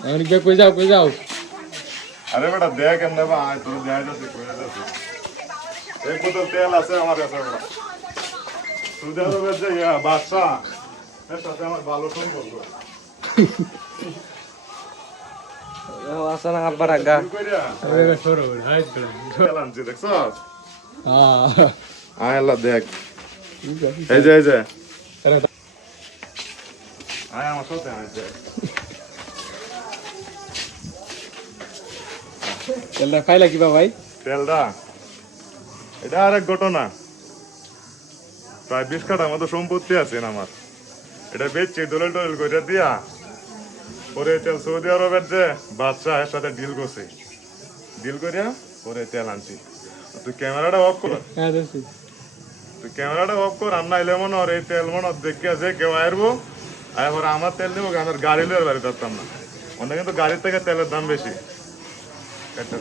এখন গিয়ে কই যাও কই যাও? আরে বেটা দেখ এমনি বা আয় তোর দেখাই যাচ্ছে কই যাচ্ছে এক বোতল তেল আছে আমার কাছে বেটা সৌদি আরবের যে বাদশা এর সাথে আমার ভালো সম্পর্ক আছে না আব্বার আগা আরে সরো হাই তো। তেল আনছি দেখছস হ্যাঁ। আয় আল্লাহ দেখ এই যে আরে আয় আমার সাথে আয় দেখ তেলটা খাইলা কিবা ভাই? তেলটা এটা আরেক ঘটনা প্রায় 20 কাঠার মতো সম্পত্তি আছে আমার এটা বেচছি দলিল টলিল করে দিয়া পরে তেল সৌদি আরবের যে বাদশা এর সাথে ডিল করিয়া পরে তেল আনছি তুই ক্যামেরাটা অফ কর হ্যাঁ দেখছি। তুই ক্যামেরাটা অফ কর আর নাইলে মনে হয় এই তেল মনে দেখিয়া যে কেউ আইরবো আবার আমার তেল নিবো আমার গাড়ি লিয়ে বাড়ি পারতাম না অন্য কিন্তু গাড়ির থেকে তেলের দাম বেশি একটা